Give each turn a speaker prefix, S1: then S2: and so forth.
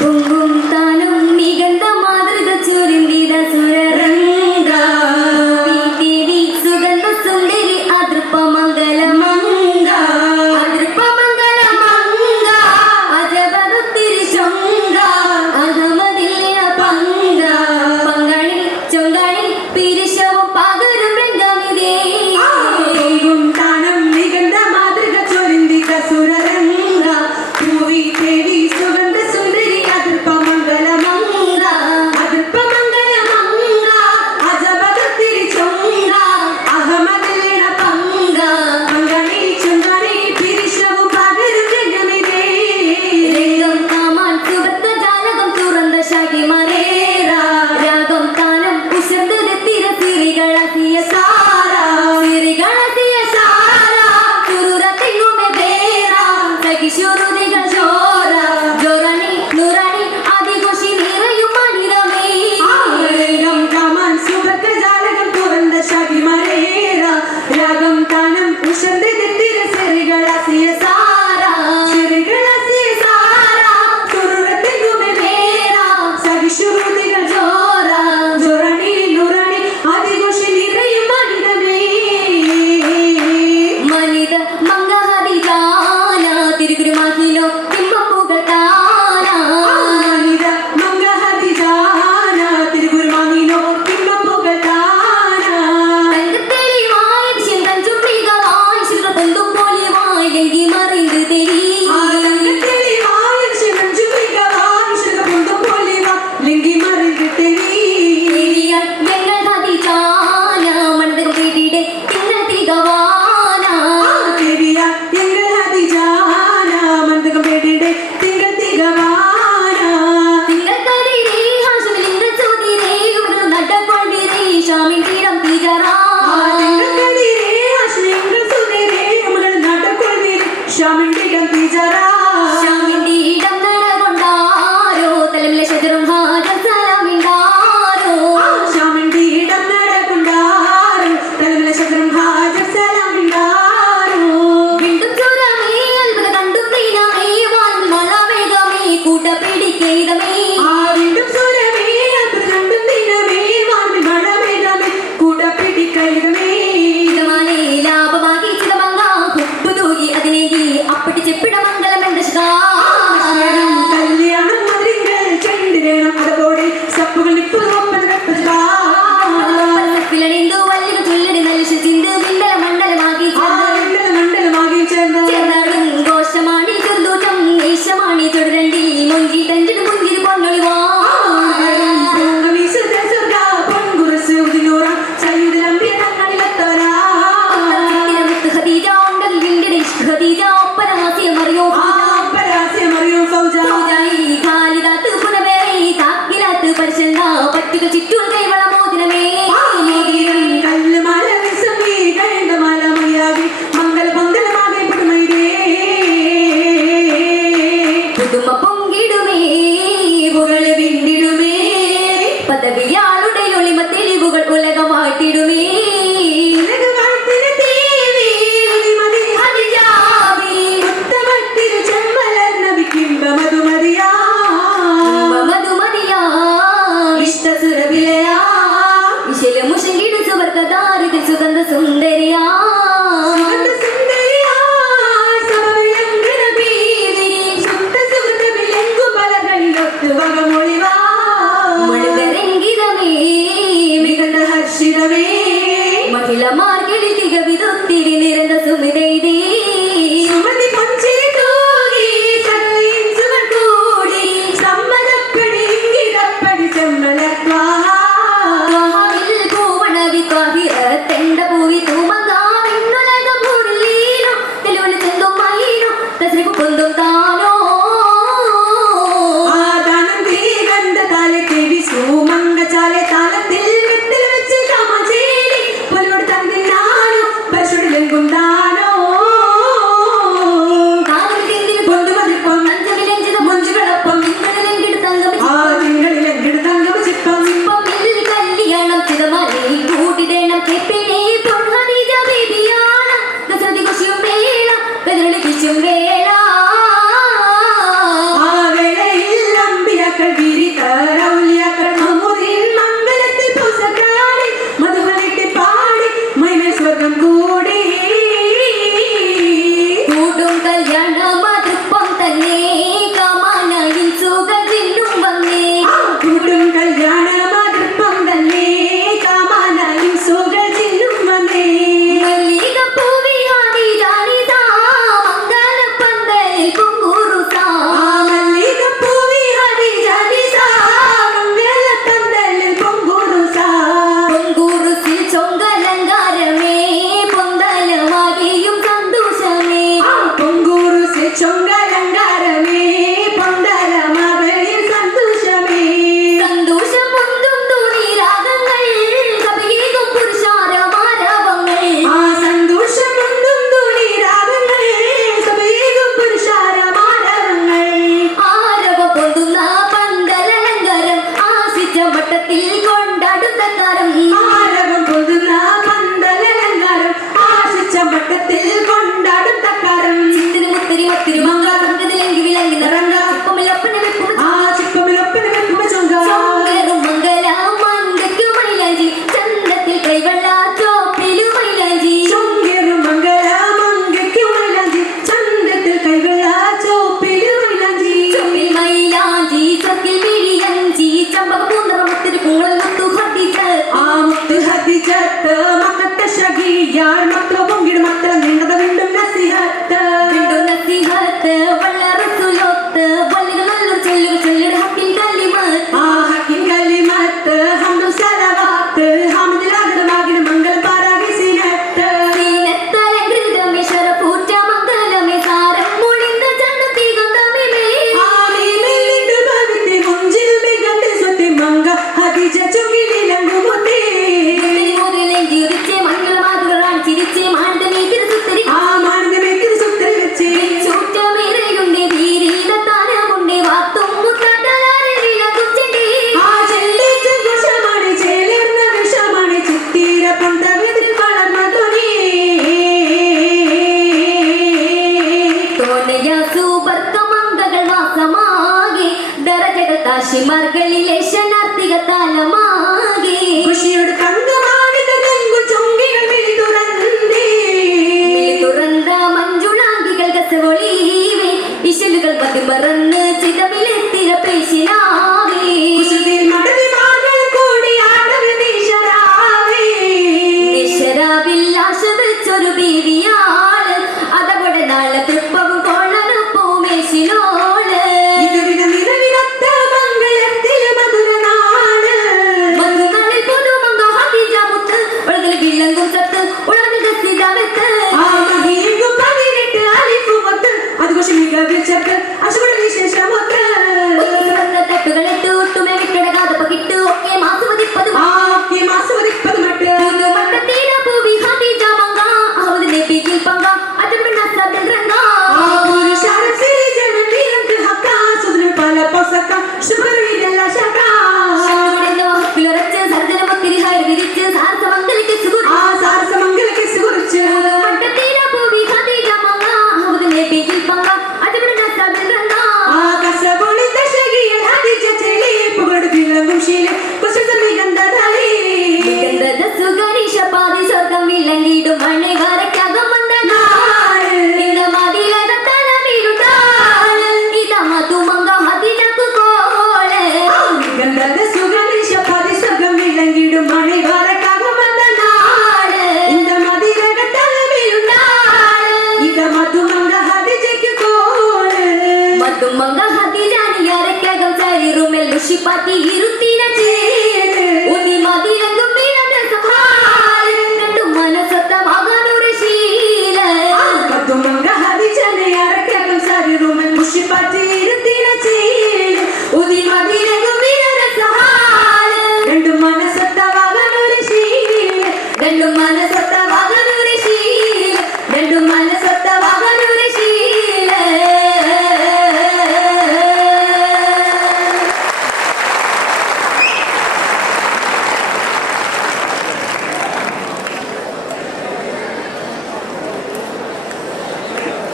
S1: 呜 জমিন দিগন্তি
S2: যারা മക്കത്തെ ശകിയാർ മക്കളെ പൊങ്കിട് മക്കളെ നിന്നതവിണ്ട്
S1: തോണയ സൂപർക്ക മംഗകൾ വാസമാകെ. ദരജകൾ താശിമാർകളിലെ ശനാർത്ഥിക താലമാകെ
S2: ഖുഷിയുടെ തങ്കമാണിത